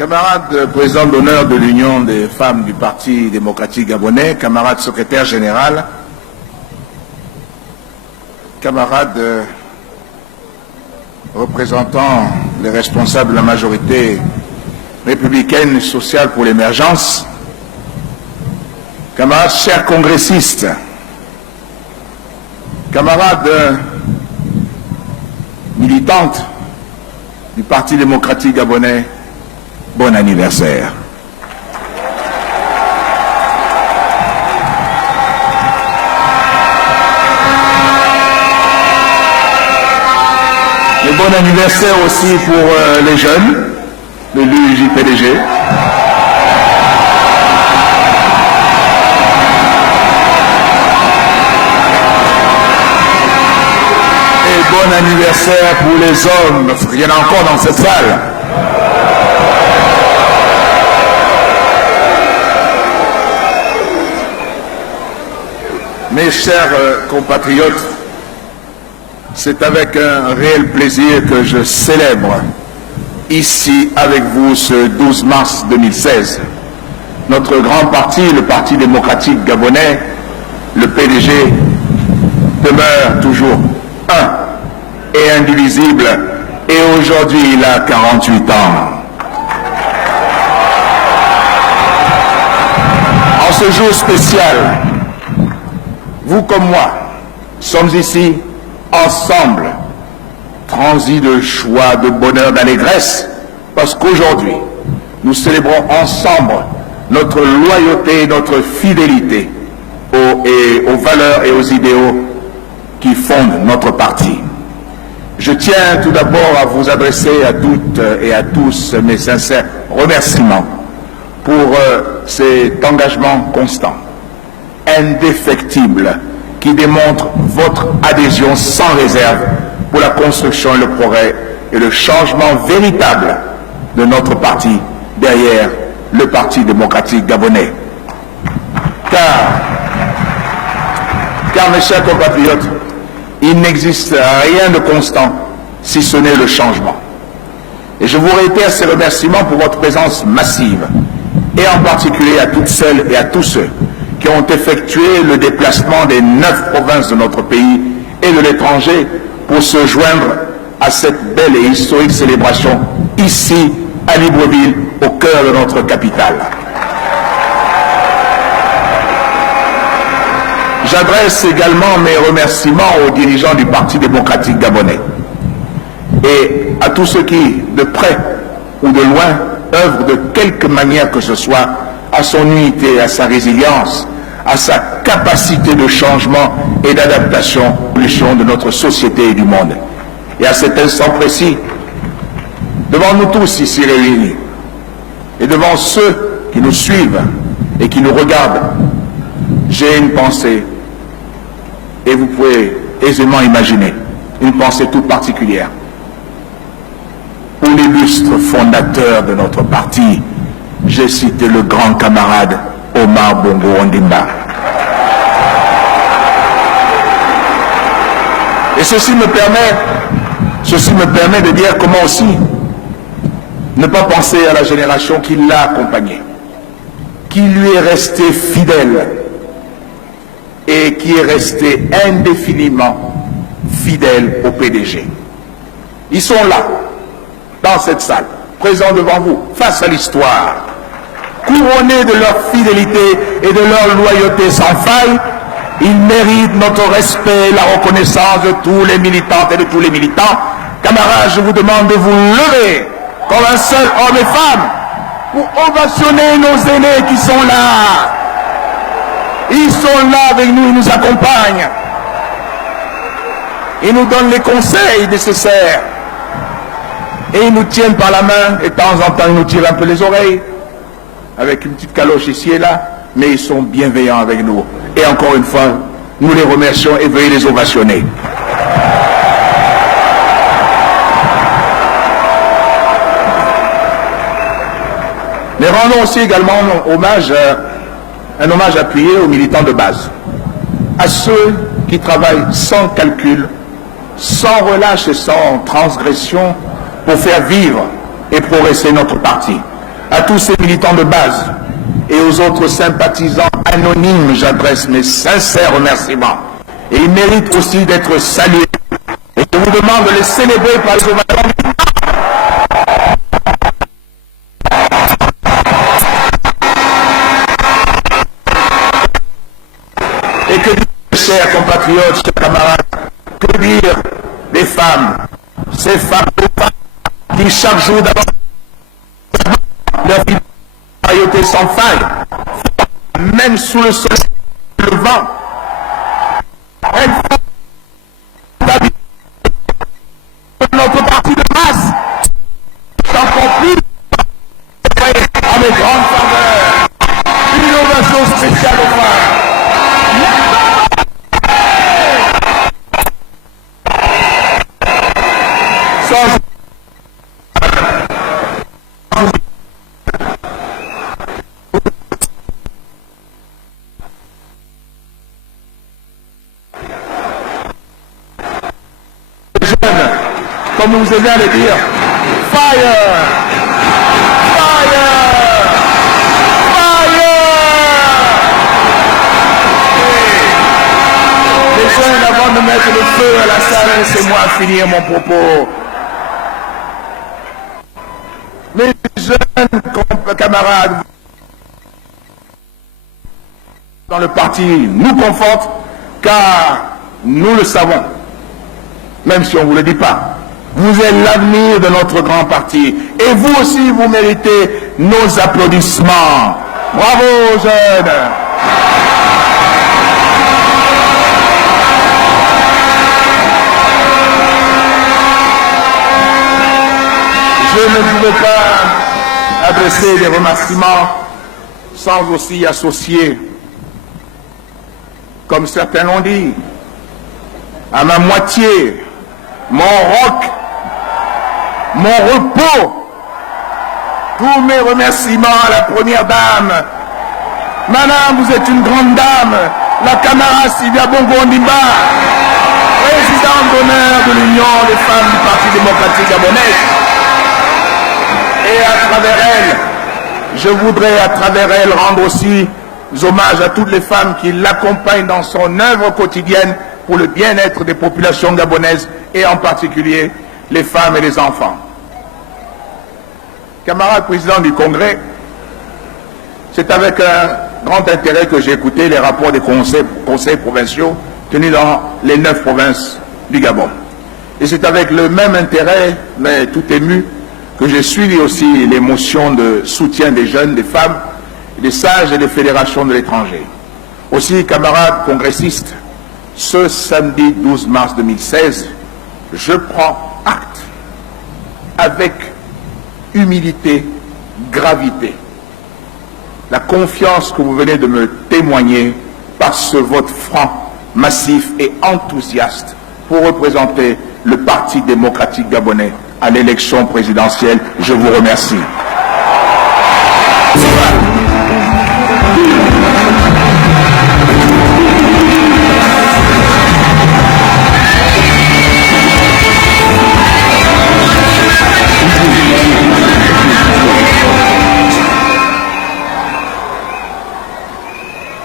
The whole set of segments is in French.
Camarade président d'honneur de l'Union des femmes du Parti démocratique gabonais, camarade secrétaire général, camarade représentant les responsables de la majorité républicaine et sociale pour l'émergence, camarades chers congressistes, camarades militantes du Parti démocratique gabonais, bon anniversaire. Et bon anniversaire aussi pour les jeunes de l'UJPDG. Et bon anniversaire pour les hommes, il y en a encore dans cette salle. Mes chers compatriotes, c'est avec un réel plaisir que je célèbre ici avec vous ce 12 mars 2016. Notre grand parti, le Parti démocratique gabonais, le PDG, demeure toujours un et indivisible, et aujourd'hui il a 48 ans. En ce jour spécial, vous comme moi sommes ici ensemble, transis de joie, de bonheur, d'allégresse, parce qu'aujourd'hui, nous célébrons ensemble notre loyauté, notre fidélité aux valeurs et aux idéaux qui fondent notre parti. Je tiens tout d'abord à vous adresser à toutes et à tous mes sincères remerciements pour cet engagement constant, indéfectible, qui démontre votre adhésion sans réserve pour la construction et le progrès et le changement véritable de notre parti derrière le Parti démocratique gabonais. Car mes chers compatriotes, il n'existe rien de constant si ce n'est le changement. Et je vous réitère ces remerciements pour votre présence massive, et en particulier à toutes celles et à tous ceux qui ont effectué le déplacement des 9 provinces de notre pays et de l'étranger pour se joindre à cette belle et historique célébration ici à Libreville, au cœur de notre capitale. J'adresse également mes remerciements aux dirigeants du Parti démocratique gabonais et à tous ceux qui, de près ou de loin, œuvrent de quelque manière que ce soit à son unité, à sa résilience, à sa capacité de changement et d'adaptation à l'évolution de notre société et du monde. Et à cet instant précis, devant nous tous ici réunis, et devant ceux qui nous suivent et qui nous regardent, j'ai une pensée, et vous pouvez aisément imaginer, une pensée toute particulière pour l'illustre fondateur de notre parti. J'ai cité le grand camarade Omar Bongo Ondimba. Et ceci me permet de dire comment aussi ne pas penser à la génération qui l'a accompagné, qui lui est restée fidèle et qui est restée indéfiniment fidèle au PDG. Ils sont là, dans cette salle, présents devant vous, face à l'histoire, couronnés de leur fidélité et de leur loyauté sans faille. Ils méritent notre respect, la reconnaissance de tous les militantes et de tous les militants. Camarades, je vous demande de vous lever comme un seul homme et femme pour ovationner nos aînés qui sont là. Ils sont là avec nous, ils nous accompagnent. Ils nous donnent les conseils nécessaires. Et ils nous tiennent par la main, et de temps en temps, ils nous tirent un peu les oreilles, avec une petite caloche ici et là, mais ils sont bienveillants avec nous. Et encore une fois, nous les remercions et veuillez les ovationner. Mais rendons aussi également un hommage appuyé aux militants de base, à ceux qui travaillent sans calcul, sans relâche et sans transgression pour faire vivre et progresser notre parti. À tous ces militants de base et aux autres sympathisants anonymes, j'adresse mes sincères remerciements. Et ils méritent aussi d'être salués. Et je vous demande de les célébrer par les ovations. Et que dire, chers compatriotes, chers camarades, que dire des femmes, ces femmes qui chaque jour d'abord leur vie de sans faille, même sous le soleil, le vent, elles font notre parti de masse, encore plus avec grande faveur, une innovation spéciale aux femmes. Comme vous aimez à le dire, fire! Fire! Fire! Les jeunes, avant de mettre le feu à la salle, laissez-moi finir mon propos. Mes jeunes camarades dans le parti nous confortent, car nous le savons, même si on ne vous le dit pas. Vous êtes l'avenir de notre grand parti. Et vous aussi, vous méritez nos applaudissements. Bravo, jeunes! Je ne pouvais pas adresser des remerciements sans aussi associer, comme certains l'ont dit, à ma moitié, mon roc, mon repos, tous mes remerciements à la première dame. Madame, vous êtes une grande dame, la camarade Sylvia Bongo Ondimba, présidente d'honneur de l'Union des femmes du Parti démocratique gabonais. Et à travers elle, je voudrais à travers elle rendre aussi hommage à toutes les femmes qui l'accompagnent dans son œuvre quotidienne pour le bien-être des populations gabonaises et en particulier les femmes et les enfants. Camarade président du Congrès, c'est avec un grand intérêt que j'ai écouté les rapports des conseils provinciaux tenus dans les 9 provinces du Gabon. Et c'est avec le même intérêt, mais tout ému, que j'ai suivi aussi les motions de soutien des jeunes, des femmes, des sages et des fédérations de l'étranger. Aussi, camarades congressistes, ce samedi 12 mars 2016, je prends acte avec humilité, gravité, la confiance que vous venez de me témoigner par ce vote franc, massif et enthousiaste pour représenter le Parti démocratique gabonais à l'élection présidentielle. Je vous remercie.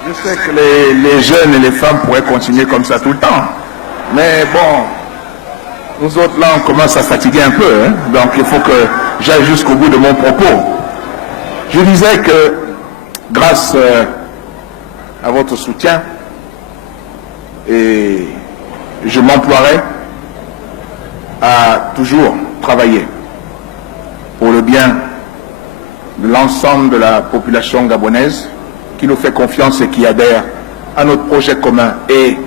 Je sais que les jeunes et les femmes pourraient continuer comme ça tout le temps. Mais bon, nous autres là, on commence à fatiguer un peu. Hein? Donc il faut que j'aille jusqu'au bout de mon propos. Je disais que grâce à votre soutien, et je m'emploierai à toujours travailler pour le bien de l'ensemble de la population gabonaise qui nous fait confiance et qui adhère à notre projet commun, et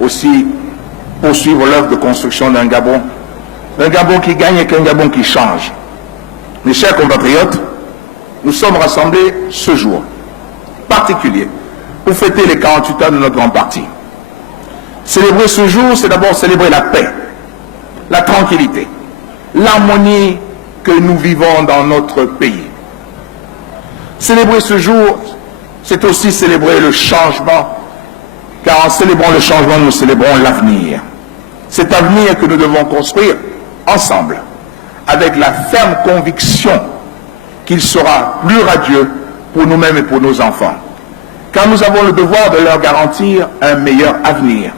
aussi poursuivre l'œuvre de construction d'un Gabon qui gagne et qu'un Gabon qui change. Mes chers compatriotes, nous sommes rassemblés ce jour particulier pour fêter les 48 ans de notre grand parti. Célébrer ce jour, c'est d'abord célébrer la paix, la tranquillité, l'harmonie que nous vivons dans notre pays. Célébrer ce jour, c'est aussi célébrer le changement, car en célébrant le changement, nous célébrons l'avenir. Cet avenir que nous devons construire ensemble, avec la ferme conviction qu'il sera plus radieux pour nous-mêmes et pour nos enfants. Car nous avons le devoir de leur garantir un meilleur avenir,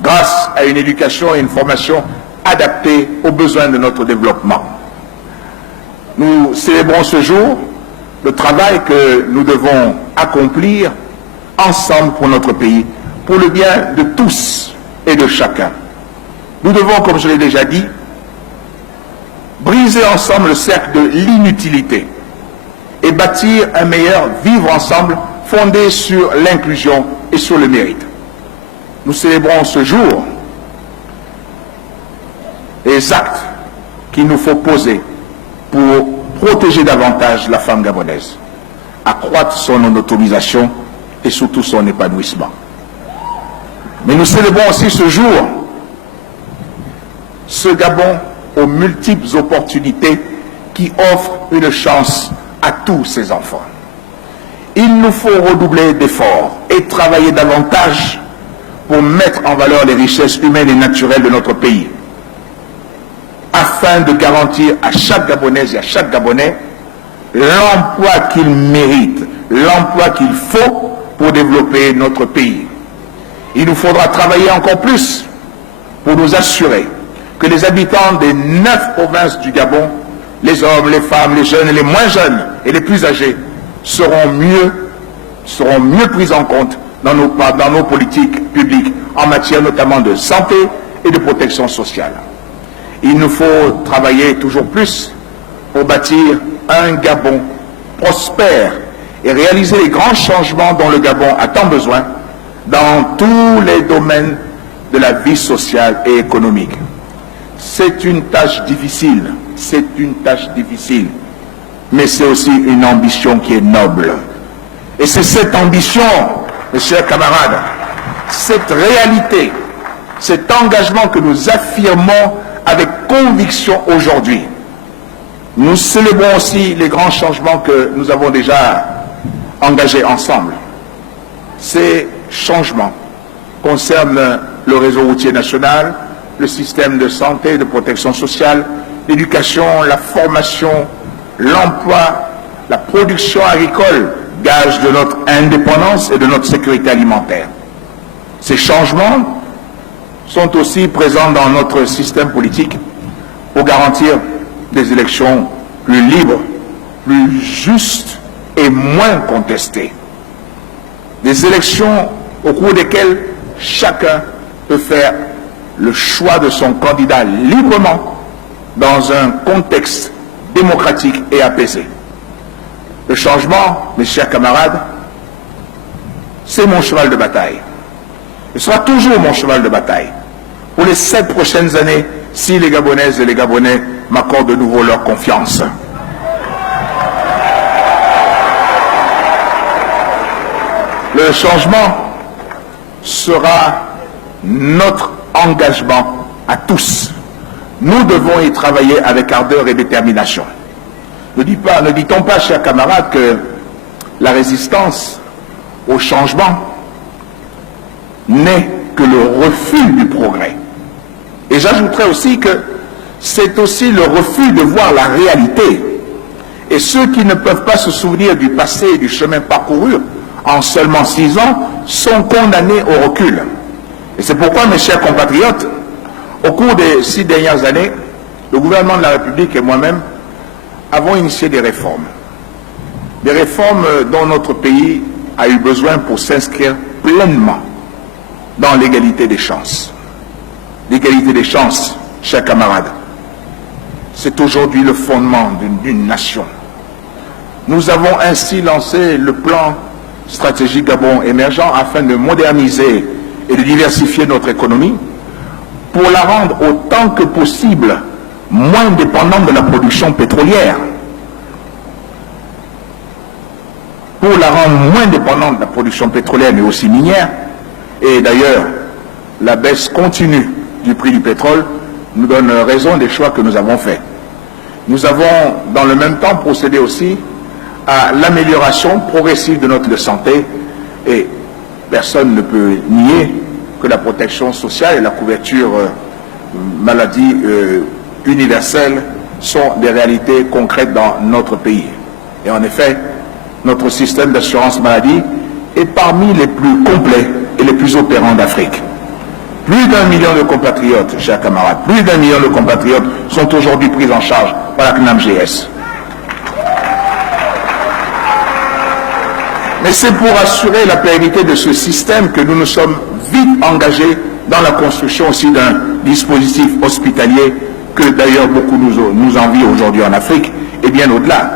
grâce à une éducation et une formation adaptées aux besoins de notre développement. Nous célébrons ce jour le travail que nous devons accomplir ensemble pour notre pays, pour le bien de tous et de chacun. Nous devons, comme je l'ai déjà dit, briser ensemble le cercle de l'inutilité et bâtir un meilleur vivre ensemble fondé sur l'inclusion et sur le mérite. Nous célébrons ce jour les actes qu'il nous faut poser pour protéger davantage la femme gabonaise, accroître son autonomisation et surtout son épanouissement. Mais nous célébrons aussi ce jour, ce Gabon aux multiples opportunités qui offrent une chance à tous ses enfants. Il nous faut redoubler d'efforts et travailler davantage pour mettre en valeur les richesses humaines et naturelles de notre pays, afin de garantir à chaque Gabonaise et à chaque Gabonais l'emploi qu'il mérite, l'emploi qu'il faut pour développer notre pays. Il nous faudra travailler encore plus pour nous assurer que les habitants des 9 provinces du Gabon, les hommes, les femmes, les jeunes et les moins jeunes et les plus âgés, seront mieux pris en compte dans nos politiques publiques en matière notamment de santé et de protection sociale. Il nous faut travailler toujours plus pour bâtir un Gabon prospère et réaliser les grands changements dont le Gabon a tant besoin dans tous les domaines de la vie sociale et économique. C'est une tâche difficile, mais c'est aussi une ambition qui est noble. Et c'est cette ambition, mes chers camarades, cette réalité, cet engagement que nous affirmons avec conviction aujourd'hui. Nous célébrons aussi les grands changements que nous avons déjà engagés ensemble. Ces changements concernent le réseau routier national, le système de santé et de protection sociale, l'éducation, la formation, l'emploi, la production agricole, gage de notre indépendance et de notre sécurité alimentaire. Ces changements sont aussi présents dans notre système politique pour garantir des élections plus libres, plus justes et moins contestées. Des élections au cours desquelles chacun peut faire le choix de son candidat librement dans un contexte démocratique et apaisé. Le changement, mes chers camarades, c'est mon cheval de bataille. Il sera toujours mon cheval de bataille pour les 7 prochaines années si les Gabonaises et les Gabonais m'accordent de nouveau leur confiance. Le changement sera notre engagement à tous. Nous devons y travailler avec ardeur et détermination. Ne dit-on pas, chers camarades, que la résistance au changement n'est que le refus du progrès. Et j'ajouterais aussi que c'est aussi le refus de voir la réalité. Et ceux qui ne peuvent pas se souvenir du passé et du chemin parcouru en seulement 6 ans sont condamnés au recul. Et c'est pourquoi, mes chers compatriotes, au cours des 6 dernières années, le gouvernement de la République et moi-même avons initié des réformes. Des réformes dont notre pays a eu besoin pour s'inscrire pleinement dans l'égalité des chances. L'égalité des chances, chers camarades, c'est aujourd'hui le fondement d'une nation. Nous avons ainsi lancé le plan stratégique Gabon émergent afin de moderniser et de diversifier notre économie pour la rendre autant que possible moins dépendante de la production pétrolière. Pour la rendre moins dépendante de la production pétrolière mais aussi minière. Et d'ailleurs, la baisse continue du prix du pétrole nous donne raison des choix que nous avons faits. Nous avons dans le même temps procédé aussi à l'amélioration progressive de notre santé et personne ne peut nier que la protection sociale et la couverture maladie universelle sont des réalités concrètes dans notre pays. Et en effet, notre système d'assurance maladie est parmi les plus complets et les plus opérants d'Afrique. Plus d'1 million de compatriotes, chers camarades, plus d'1 million de compatriotes sont aujourd'hui pris en charge par la CNAMGS. Mais c'est pour assurer la pérennité de ce système que nous nous sommes vite engagés dans la construction aussi d'un dispositif hospitalier que d'ailleurs beaucoup nous envient aujourd'hui en Afrique et bien au-delà.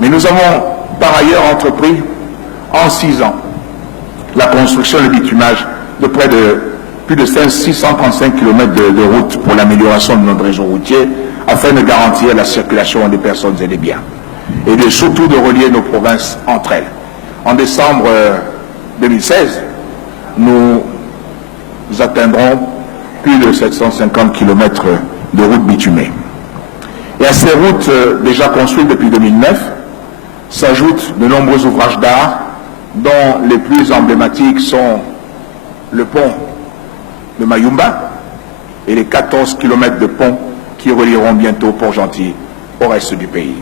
Mais nous avons par ailleurs entrepris en 6 ans la construction et le bitumage de près de plus de 635 km de route pour l'amélioration de notre réseau routier afin de garantir la circulation des personnes et des biens et surtout de relier nos provinces entre elles. En décembre 2016, nous atteindrons plus de 750 km de routes bitumées. Et à ces routes déjà construites depuis 2009 s'ajoutent de nombreux ouvrages d'art dont les plus emblématiques sont le pont de Mayumba et les 14 km de pont qui relieront bientôt Port-Gentil au reste du pays.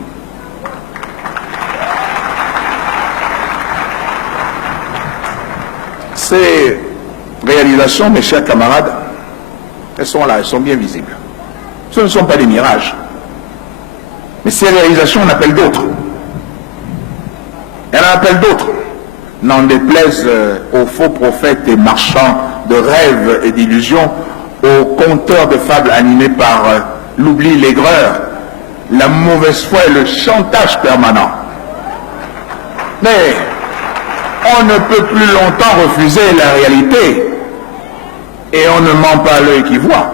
Ces réalisations, mes chers camarades, elles sont là, elles sont bien visibles. Ce ne sont pas des mirages. Mais ces réalisations en appellent d'autres. Elles en appellent d'autres. N'en déplaise aux faux prophètes et marchands de rêves et d'illusions, aux conteurs de fables animés par l'oubli, l'aigreur, la mauvaise foi et le chantage permanent. Mais on ne peut plus longtemps refuser la réalité et on ne ment pas à l'œil qui voit.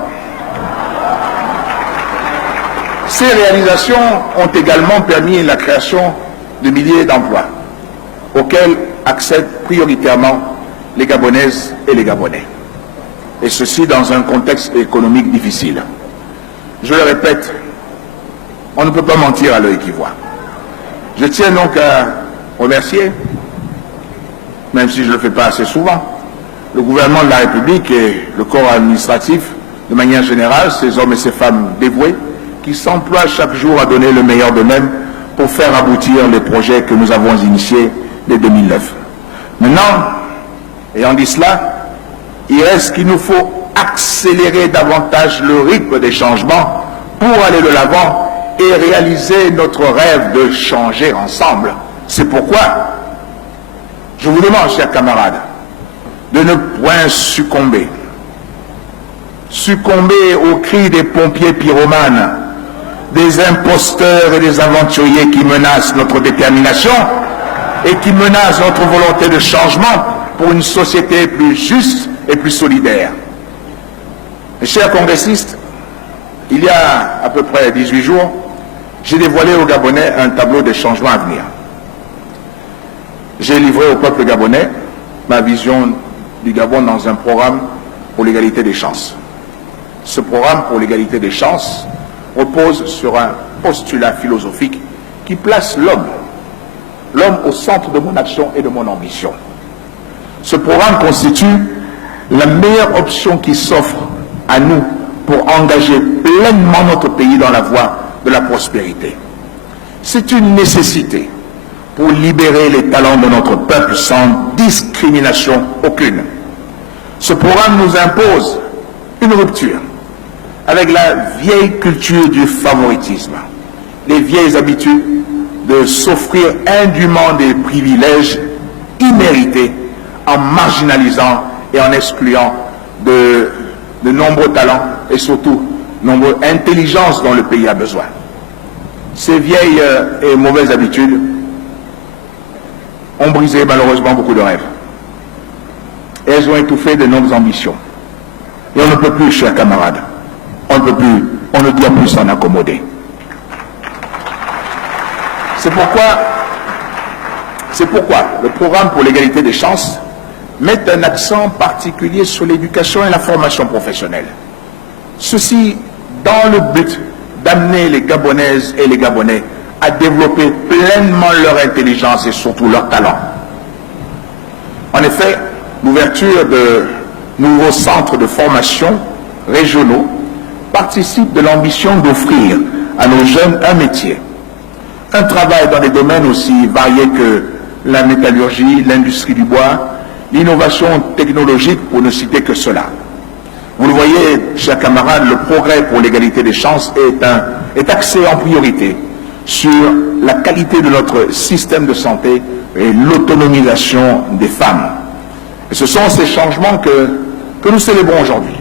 Ces réalisations ont également permis la création de milliers d'emplois auxquels accèdent prioritairement les Gabonaises et les Gabonais. Et ceci dans un contexte économique difficile. Je le répète, on ne peut pas mentir à l'œil qui voit. Je tiens donc à remercier, même si je ne le fais pas assez souvent, le gouvernement de la République et le corps administratif, de manière générale, ces hommes et ces femmes dévoués, qui s'emploient chaque jour à donner le meilleur d'eux-mêmes pour faire aboutir les projets que nous avons initiés dès 2009. Maintenant, ayant dit cela, il reste qu'il nous faut accélérer davantage le rythme des changements pour aller de l'avant et réaliser notre rêve de changer ensemble. C'est pourquoi je vous demande, chers camarades, de ne point succomber aux cris des pompiers pyromanes, des imposteurs et des aventuriers qui menacent notre détermination et qui menacent notre volonté de changement pour une société plus juste et plus solidaire. Mes chers congressistes, il y a à peu près 18 jours, j'ai dévoilé aux Gabonais un tableau des changements à venir. J'ai livré au peuple gabonais ma vision du Gabon dans un programme pour l'égalité des chances. Ce programme pour l'égalité des chances repose sur un postulat philosophique qui place l'homme au centre de mon action et de mon ambition. Ce programme constitue la meilleure option qui s'offre à nous pour engager pleinement notre pays dans la voie de la prospérité. C'est une nécessité pour libérer les talents de notre peuple sans discrimination aucune. Ce programme nous impose une rupture avec la vieille culture du favoritisme, les vieilles habitudes de s'offrir indûment des privilèges immérités en marginalisant et en excluant de nombreux talents et surtout nombreuses intelligences dont le pays a besoin. Ces vieilles et mauvaises habitudes ont brisé malheureusement beaucoup de rêves. Elles ont étouffé de nombreuses ambitions. Et on ne peut plus, chers camarades, on ne doit plus s'en accommoder. C'est pourquoi le programme pour l'égalité des chances met un accent particulier sur l'éducation et la formation professionnelle. Ceci dans le but d'amener les Gabonaises et les Gabonais à développer pleinement leur intelligence et surtout leur talent. En effet, l'ouverture de nouveaux centres de formation régionaux participe de l'ambition d'offrir à nos jeunes un métier Un travail dans des domaines aussi variés que la métallurgie, l'industrie du bois, l'innovation technologique, pour ne citer que cela. Vous le voyez, chers camarades, le progrès pour l'égalité des chances est axé en priorité sur la qualité de notre système de santé et l'autonomisation des femmes. Et ce sont ces changements que nous célébrons aujourd'hui.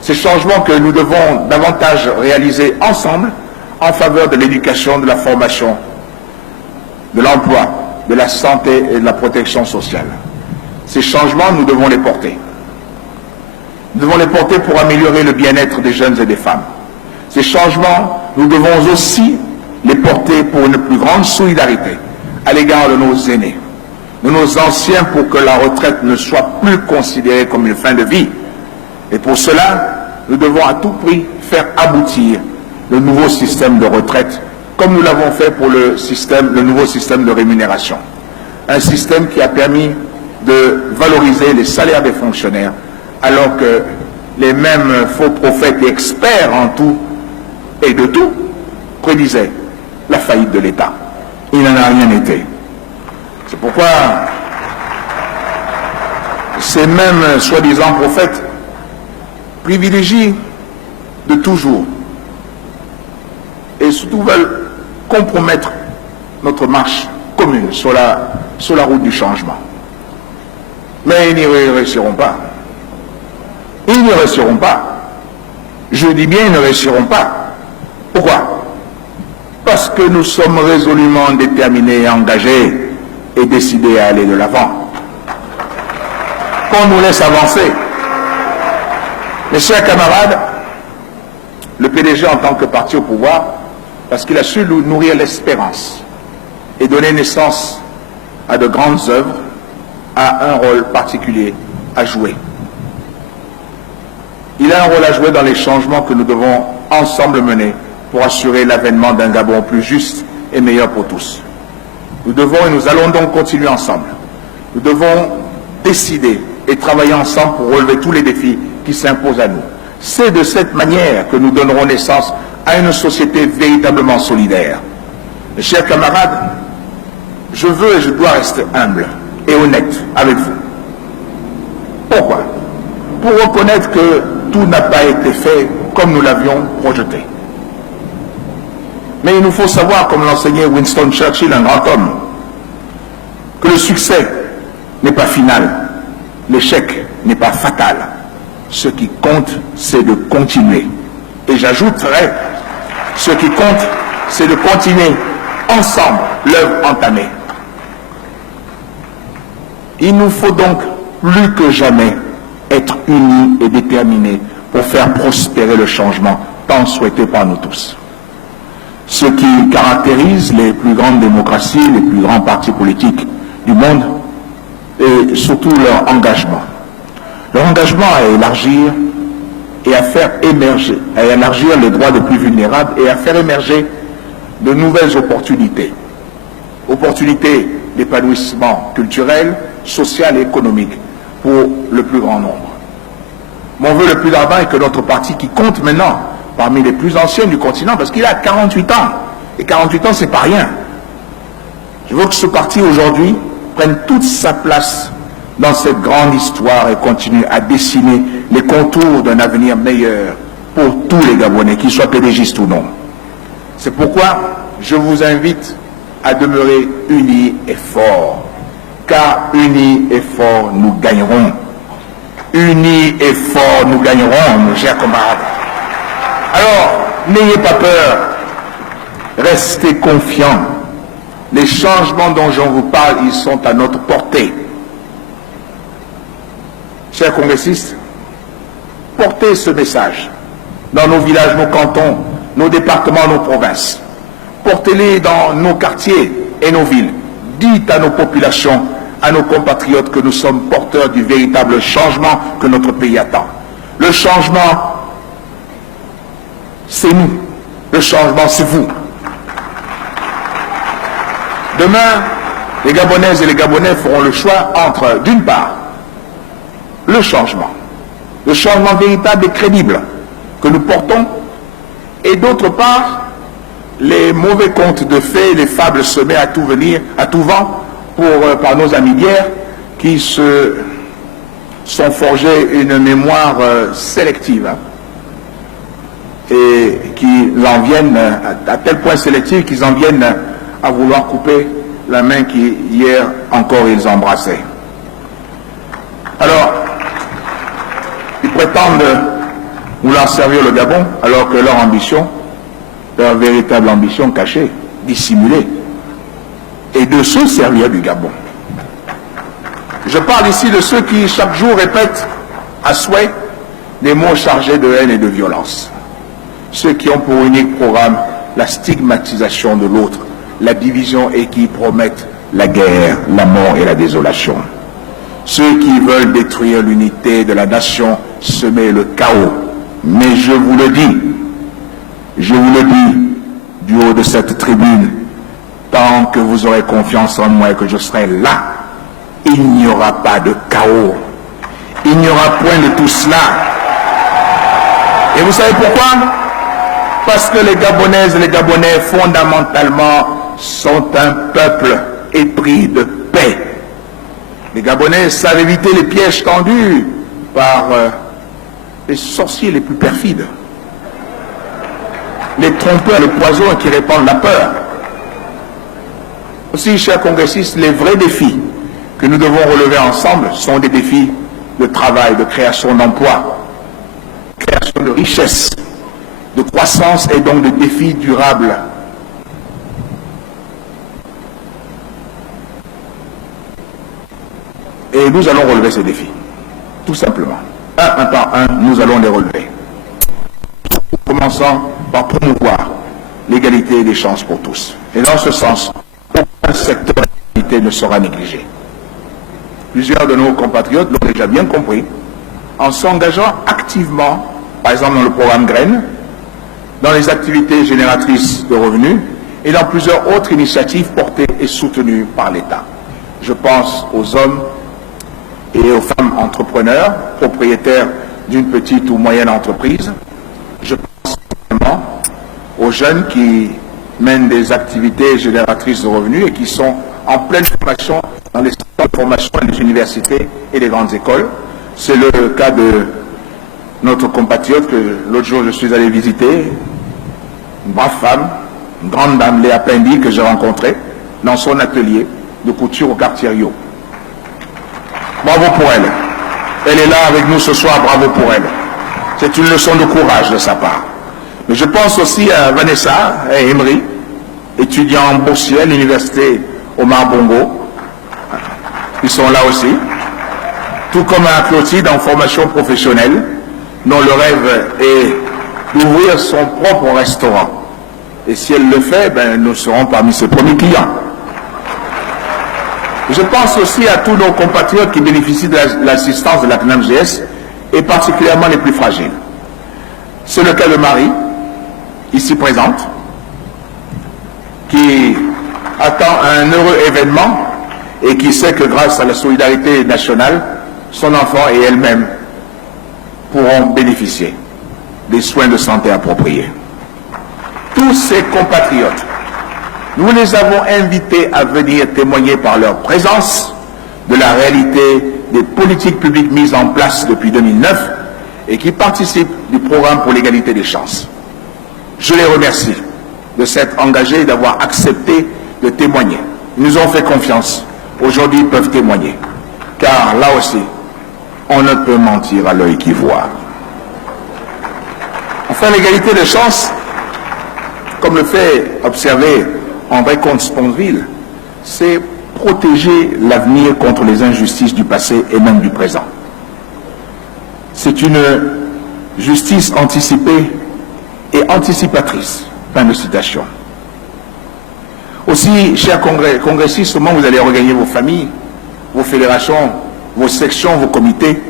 Ces changements que nous devons davantage réaliser ensemble en faveur de l'éducation, de la formation, de l'emploi, de la santé et de la protection sociale. Ces changements, nous devons les porter. Nous devons les porter pour améliorer le bien-être des jeunes et des femmes. Ces changements, nous devons aussi les porter pour une plus grande solidarité à l'égard de nos aînés, de nos anciens, pour que la retraite ne soit plus considérée comme une fin de vie. Et pour cela, nous devons à tout prix faire aboutir le nouveau système de retraite, comme nous l'avons fait pour le nouveau système de rémunération. Un système qui a permis de valoriser les salaires des fonctionnaires, alors que les mêmes faux prophètes et experts en tout et de tout prédisaient la faillite de l'État. Il n'en a rien été. C'est pourquoi ces mêmes soi-disant prophètes privilégient de toujours et surtout veulent compromettre notre marche commune sur la route du changement. Mais ils n'y réussiront pas. Ils ne réussiront pas. Je dis bien, ils ne réussiront pas. Pourquoi? Parce que nous sommes résolument déterminés et engagés et décidés à aller de l'avant. Qu'on nous laisse avancer. Mes chers camarades, le PDG en tant que parti au pouvoir, parce qu'il a su nourrir l'espérance et donner naissance à de grandes œuvres, a un rôle particulier à jouer. Il a un rôle à jouer dans les changements que nous devons ensemble mener pour assurer l'avènement d'un Gabon plus juste et meilleur pour tous. Nous devons et nous allons donc continuer ensemble. Nous devons décider et travailler ensemble pour relever tous les défis qui s'imposent à nous. C'est de cette manière que nous donnerons naissance à une société véritablement solidaire. Mes chers camarades, je veux et je dois rester humble et honnête avec vous. Pourquoi? Pour reconnaître que tout n'a pas été fait comme nous l'avions projeté. Mais il nous faut savoir, comme l'enseignait Winston Churchill, un grand homme, que le succès n'est pas final, l'échec n'est pas fatal. Ce qui compte, c'est de continuer. Et j'ajouterai, ce qui compte, c'est de continuer ensemble l'œuvre entamée. Il nous faut donc plus que jamais être unis et déterminés pour faire prospérer le changement tant souhaité par nous tous. Ce qui caractérise les plus grandes démocraties, les plus grands partis politiques du monde, et surtout leur engagement. Leur engagement à élargir et à faire émerger, à élargir les droits des plus vulnérables et à faire émerger de nouvelles opportunités. Opportunités d'épanouissement culturel, social et économique pour le plus grand nombre. Mon vœu le plus ardent est que notre parti, qui compte maintenant parmi les plus anciens du continent, parce qu'il a 48 ans, et 48 ans c'est pas rien. Je veux que ce parti aujourd'hui prenne toute sa place dans cette grande histoire et continue à dessiner les contours d'un avenir meilleur pour tous les Gabonais, qu'ils soient pédégistes ou non. C'est pourquoi je vous invite à demeurer unis et forts, car unis et forts, nous gagnerons. Unis et forts, nous gagnerons, mes chers camarades. Alors, n'ayez pas peur, restez confiants. Les changements dont je vous parle, ils sont à notre portée. Chers congressistes, portez ce message dans nos villages, nos cantons, nos départements, nos provinces. Portez-les dans nos quartiers et nos villes. Dites à nos populations, à nos compatriotes que nous sommes porteurs du véritable changement que notre pays attend. Le changement, c'est nous. Le changement, c'est vous. Demain, les Gabonaises et les Gabonais feront le choix entre, d'une part, le changement véritable et crédible que nous portons, et d'autre part, les mauvais contes de fées, les fables semées à tout venir, à tout vent, par nos amis d'hier, qui se sont forgés une mémoire sélective, hein, et qui en viennent à tel point sélective qu'ils en viennent à vouloir couper la main qui hier encore ils embrassaient. Alors, ils prétendent vouloir servir le Gabon, alors que leur ambition, leur véritable ambition cachée, dissimulée, est de se servir du Gabon. Je parle ici de ceux qui chaque jour répètent à souhait des mots chargés de haine et de violence. Ceux qui ont pour unique programme la stigmatisation de l'autre, la division et qui promettent la guerre, la mort et la désolation. Ceux qui veulent détruire l'unité de la nation, semer le chaos. Mais je vous le dis du haut de cette tribune, tant que vous aurez confiance en moi et que je serai là, il n'y aura pas de chaos. Il n'y aura point de tout cela. Et vous savez pourquoi? Parce que les Gabonaises et les Gabonais, fondamentalement, sont un peuple épris de paix. Les Gabonais savent éviter les pièges tendus par les sorciers les plus perfides, les trompeurs, les poisons qui répandent la peur. Aussi, chers congressistes, les vrais défis que nous devons relever ensemble sont des défis de travail, de création d'emplois, de création de richesses, de croissance et donc de défis durables. Et nous allons relever ces défis, tout simplement. Un par un, nous allons les relever. Commençons par promouvoir l'égalité des chances pour tous. Et dans ce sens, aucun secteur d'activité ne sera négligé. Plusieurs de nos compatriotes l'ont déjà bien compris en s'engageant activement, par exemple dans le programme Graines, dans les activités génératrices de revenus et dans plusieurs autres initiatives portées et soutenues par l'État. Je pense aux hommes et aux femmes entrepreneurs, propriétaires d'une petite ou moyenne entreprise. Je pense également aux jeunes qui mènent des activités génératrices de revenus et qui sont en pleine formation dans les centres de formation des universités et des grandes écoles. C'est le cas de notre compatriote que l'autre jour je suis allé visiter, une brave femme, une grande dame, Léa Pendi, que j'ai rencontrée dans son atelier de couture au quartier Rio. Bravo pour elle. Elle est là avec nous ce soir, bravo pour elle. C'est une leçon de courage de sa part. Mais je pense aussi à Vanessa et Emery, étudiants boursiers à l'université Omar Bongo. Ils sont là aussi. Tout comme à Clotilde en formation professionnelle, dont le rêve est d'ouvrir son propre restaurant. Et si elle le fait, nous serons parmi ses premiers clients. Je pense aussi à tous nos compatriotes qui bénéficient de l'assistance de la CNAMGS, et particulièrement les plus fragiles. C'est le cas de Marie, ici présente, qui attend un heureux événement et qui sait que grâce à la solidarité nationale, son enfant et elle-même pourront bénéficier des soins de santé appropriés. Tous ces compatriotes, nous les avons invités à venir témoigner par leur présence de la réalité des politiques publiques mises en place depuis 2009 et qui participent du programme pour l'égalité des chances. Je les remercie de s'être engagés et d'avoir accepté de témoigner. Ils nous ont fait confiance. Aujourd'hui, ils peuvent témoigner. Car là aussi, on ne peut mentir à l'œil qui voit. Enfin, l'égalité des chances, comme le fait observer André Comte-Sponville, c'est protéger l'avenir contre les injustices du passé et même du présent. C'est une justice anticipée et anticipatrice. Fin de citation. Aussi, chers congressistes, au moment où vous allez regagner vos familles, vos fédérations, vos sections, vos comités,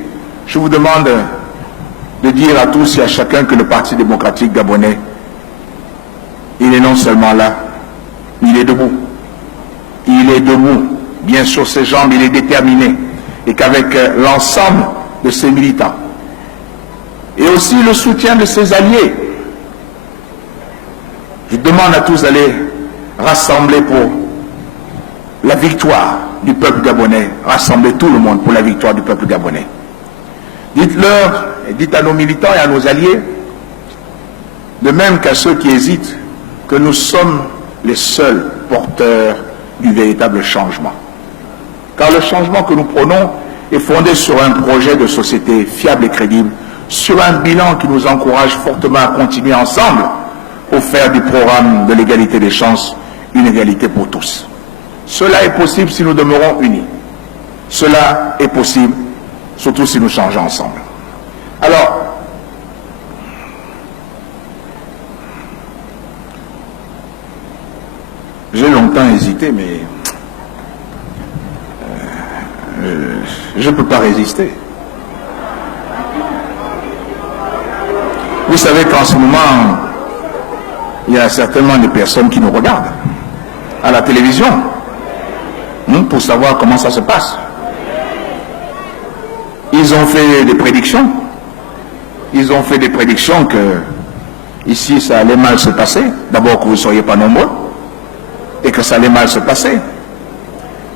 je vous demande de dire à tous et à chacun que le Parti démocratique gabonais, il est non seulement là, il est debout. Il est debout, bien sur ses jambes, il est déterminé. Et qu'avec l'ensemble de ses militants, et aussi le soutien de ses alliés, Je demande à tous d'aller rassembler pour la victoire du peuple gabonais, rassembler tout le monde pour la victoire du peuple gabonais. Dites-leur, et dites à nos militants et à nos alliés, de même qu'à ceux qui hésitent, que nous sommes les seuls porteurs du véritable changement. Car le changement que nous prenons est fondé sur un projet de société fiable et crédible, sur un bilan qui nous encourage fortement à continuer ensemble pour faire du programme de l'égalité des chances une égalité pour tous. Cela est possible si nous demeurons unis. Cela est possible surtout si nous changeons ensemble. Alors, j'ai longtemps hésité, mais je ne peux pas résister. Vous savez qu'en ce moment, il y a certainement des personnes qui nous regardent à la télévision pour savoir comment ça se passe. Ils ont fait des prédictions. Ils ont fait des prédictions que ici ça allait mal se passer. D'abord que vous ne seriez pas nombreux et que ça allait mal se passer.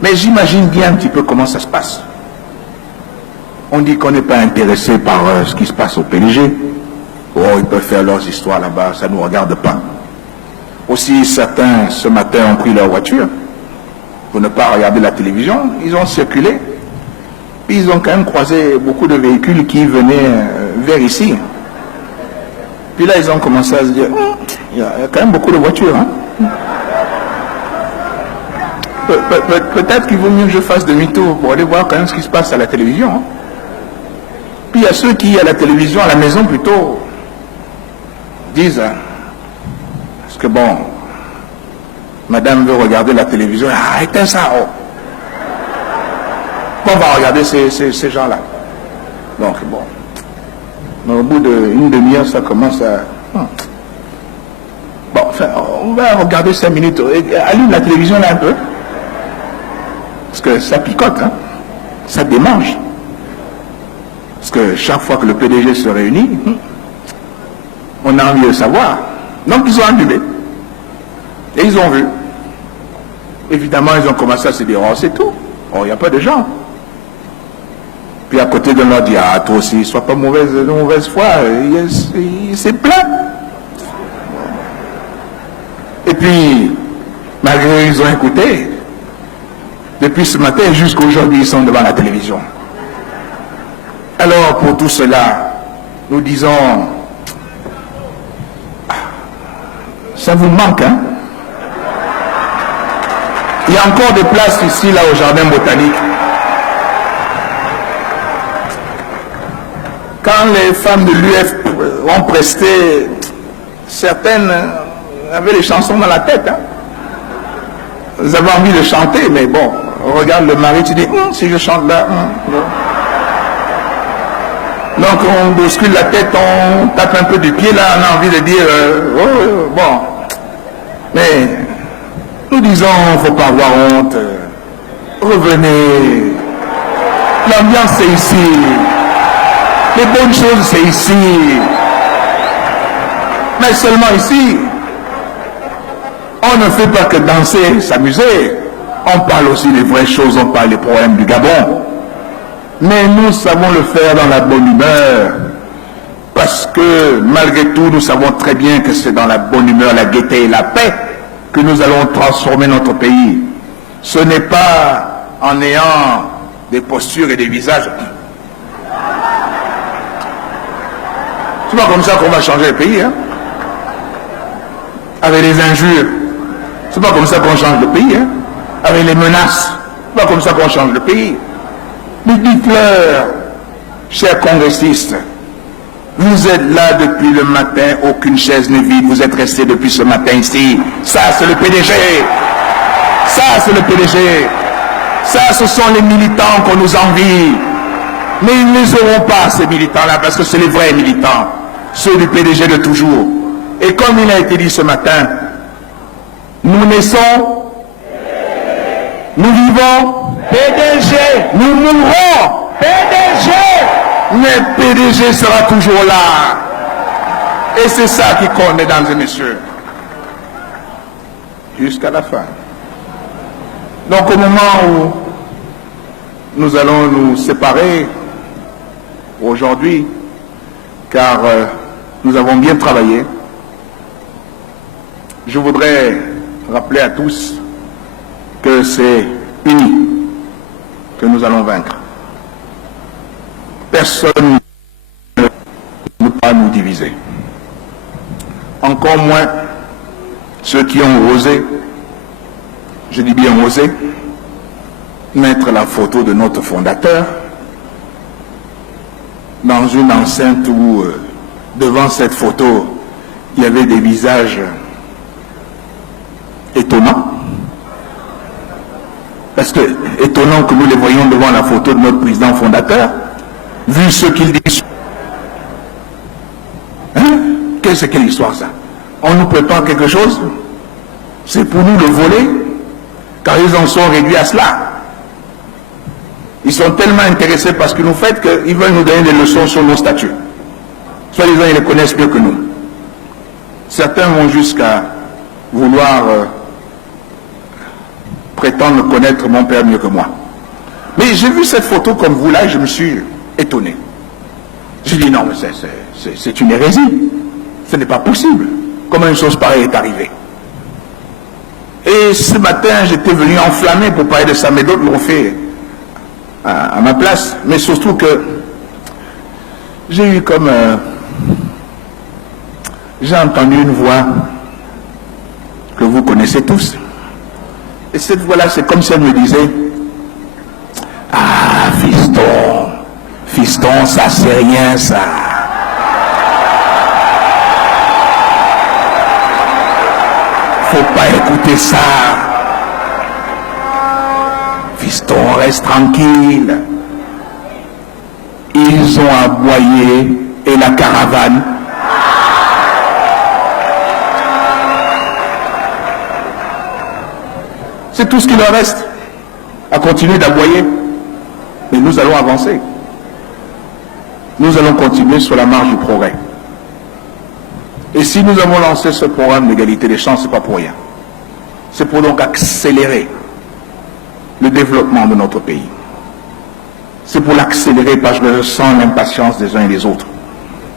Mais j'imagine bien un petit peu comment ça se passe. On dit qu'on n'est pas intéressé par ce qui se passe au PDG. Oh, ils peuvent faire leurs histoires là-bas, ça ne nous regarde pas. Aussi, certains, ce matin, ont pris leur voiture pour ne pas regarder la télévision. Ils ont circulé. Puis ils ont quand même croisé beaucoup de véhicules qui venaient vers ici. Puis là, ils ont commencé à se dire, il y a quand même beaucoup de voitures. Hein? Peut-être qu'il vaut mieux que je fasse demi-tour pour aller voir quand même ce qui se passe à la télévision. Hein? Puis il y a ceux qui, à la télévision, à la maison plutôt, disent, parce que bon, madame veut regarder la télévision, éteins ça, oh. On va regarder ces gens-là. Donc bon, mais au bout d'une demi-heure, ça commence à... Bon, enfin, on va regarder 5 minutes, allume la télévision là un peu, parce que ça picote, hein? Ça démange. Parce que chaque fois que le PDG se réunit, on a envie de savoir. Donc ils ont allumé. Et ils ont vu. Évidemment, ils ont commencé à se dire, oh c'est tout. Oh, il n'y a pas de gens. Puis à côté de leur dit, ah toi aussi, sois pas de mauvaise foi, c'est plein. Et puis, malgré ils ont écouté, depuis ce matin jusqu'à aujourd'hui, ils sont devant la télévision. Alors, pour tout cela, nous disons, ça vous manque, hein? Il y a encore des places ici, là, au jardin botanique. Quand les femmes de l'UF ont presté, certaines avaient les chansons dans la tête, hein? Vous avez envie de chanter, mais bon, regarde le mari, tu dis, si je chante là, Donc on bouscule la tête, on tape un peu du pied, là, on a envie de dire, bon. Mais nous disons, il ne faut pas avoir honte. Revenez. L'ambiance, c'est ici. Les bonnes choses, c'est ici. Mais seulement ici. On ne fait pas que danser, s'amuser. On parle aussi des vraies choses, on parle des problèmes du Gabon. Mais nous savons le faire dans la bonne humeur. Parce que, malgré tout, nous savons très bien que c'est dans la bonne humeur, la gaieté et la paix que nous allons transformer notre pays. Ce n'est pas en ayant des postures et des visages. C'est pas comme ça qu'on va changer le pays, hein? Avec les injures. C'est pas comme ça qu'on change le pays, hein? Avec les menaces. C'est pas comme ça qu'on change le pays. Mais dites-leur, chers congressistes, vous êtes là depuis le matin, aucune chaise n'est vide, vous êtes restés depuis ce matin ici. Ça, c'est le PDG. Ça, c'est le PDG. Ça, ce sont les militants qu'on nous envie. Mais ils ne les auront pas, ces militants-là, parce que c'est les vrais militants. Ceux du PDG de toujours. Et comme il a été dit ce matin, nous naissons, nous vivons, PDG, nous mourrons, PDG, mais PDG sera toujours là. Et c'est ça qui compte, mesdames et messieurs. jusqu'à la fin. Donc au moment où nous allons nous séparer aujourd'hui, car nous avons bien travaillé, je voudrais rappeler à tous que c'est unis que nous allons vaincre. Personne ne peut pas nous diviser. Encore moins ceux qui ont osé, je dis bien osé, mettre la photo de notre fondateur dans une enceinte où, devant cette photo, il y avait des visages étonnants. Parce que, étonnant que nous les voyons devant la photo de notre président fondateur, vu ce qu'il dit. Hein? C'est quelle histoire ça? On nous prépare quelque chose? C'est pour nous le voler? Car ils en sont réduits à cela. Ils sont tellement intéressés par ce que nous faites qu'ils veulent nous donner des leçons sur nos statuts. Soi-disant, ils les connaissent mieux que nous. Certains vont jusqu'à vouloir prétendre connaître mon père mieux que moi. Mais j'ai vu cette photo comme vous là et je me suis étonné. J'ai dit non, mais c'est une hérésie. Ce n'est pas possible. Comment une chose pareille est arrivée? Et ce matin, j'étais venu enflammé pour parler de ça, mais d'autres l'ont fait à ma place. Mais surtout que j'ai eu comme... j'ai entendu une voix que vous connaissez tous. Et cette voix-là, c'est comme si elle me disait: ah, fiston, ça c'est rien ça. Faut pas écouter ça. Fiston, reste tranquille. Ils ont aboyé et la caravane. C'est tout ce qui leur reste, à continuer d'aboyer. Mais nous allons avancer. Nous allons continuer sur la marche du progrès. Et si nous avons lancé ce programme d'égalité des chances, ce n'est pas pour rien. C'est pour donc accélérer le développement de notre pays. C'est pour l'accélérer parce que je sens l'impatience des uns et des autres.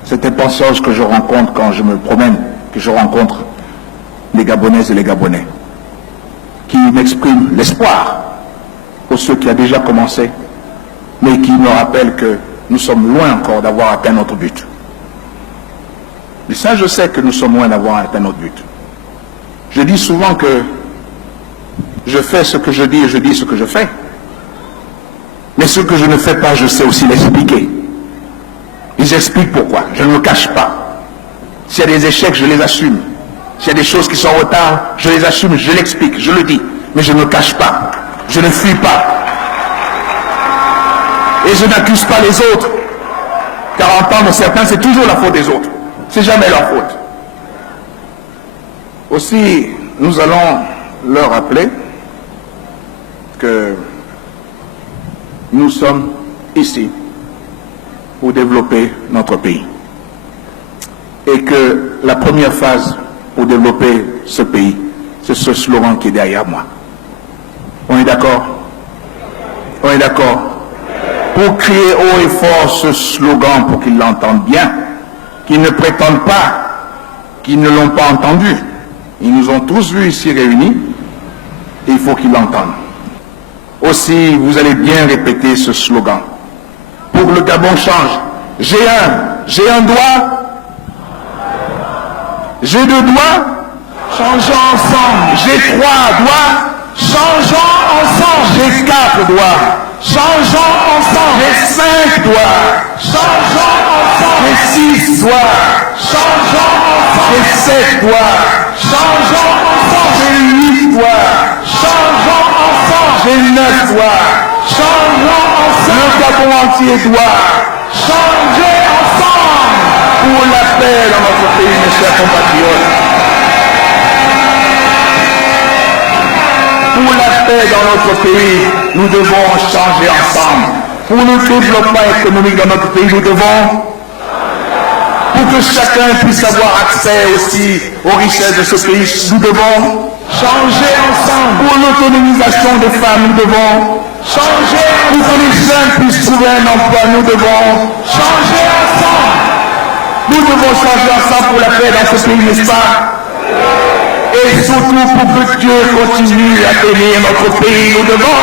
Cette impatience que je rencontre quand je me promène, que je rencontre les Gabonaises et les Gabonais, qui m'expriment l'espoir pour ceux qui ont déjà commencé, mais qui me rappellent que nous sommes loin encore d'avoir atteint notre but. Mais ça, je sais que nous sommes loin d'avoir atteint notre but. Je dis souvent que je fais ce que je dis et je dis ce que je fais. Mais ce que je ne fais pas, je sais aussi l'expliquer. Et j'explique pourquoi. Je ne me cache pas. S'il y a des échecs, je les assume. S'il y a des choses qui sont en retard, je les assume, je l'explique, je le dis. Mais je ne me cache pas. Je ne fuis pas. Et je n'accuse pas les autres. Car entendre certains, c'est toujours la faute des autres. C'est jamais leur faute. Aussi, nous allons leur rappeler que nous sommes ici pour développer notre pays. Et que la première phase pour développer ce pays, c'est ce slogan qui est derrière moi. On est d'accord? On est d'accord? Pour crier haut et fort ce slogan, pour qu'ils l'entendent bien, qu'ils ne prétendent pas qu'ils ne l'ont pas entendu. Ils nous ont tous vus ici réunis, et il faut qu'ils l'entendent. Aussi, vous allez bien répéter ce slogan. Pour que le Gabon change. J'ai un doigt. J'ai 2 doigts. Changeons ensemble. J'ai 3 doigts. Changeons ensemble. J'ai 4 doigts. Changeons ensemble. J'ai 5 doigts. Changeons ensemble. J'ai 6 doigts. Changeons ensemble. J'ai 7 doigts. Changeons ensemble. J'ai 8 doigts. Changeons ensemble. J'ai 9 doigts. Changeons ensemble. Le Gabon entier doit changer ensemble pour la paix dans notre pays, mes chers compatriotes. Pour la paix dans notre pays, nous devons changer ensemble. Pour le développement économique dans notre pays, nous devons, pour que chacun puisse avoir accès aussi aux richesses de ce pays, nous devons changer ensemble. Pour l'autonomisation des femmes, nous devons Changer pour que les jeunes puissent trouver un emploi, nous devons changer ensemble. Nous devons changer ensemble pour la paix dans ce pays, n'est-ce pas? Et surtout pour que Dieu continue à bénir notre pays, nous devons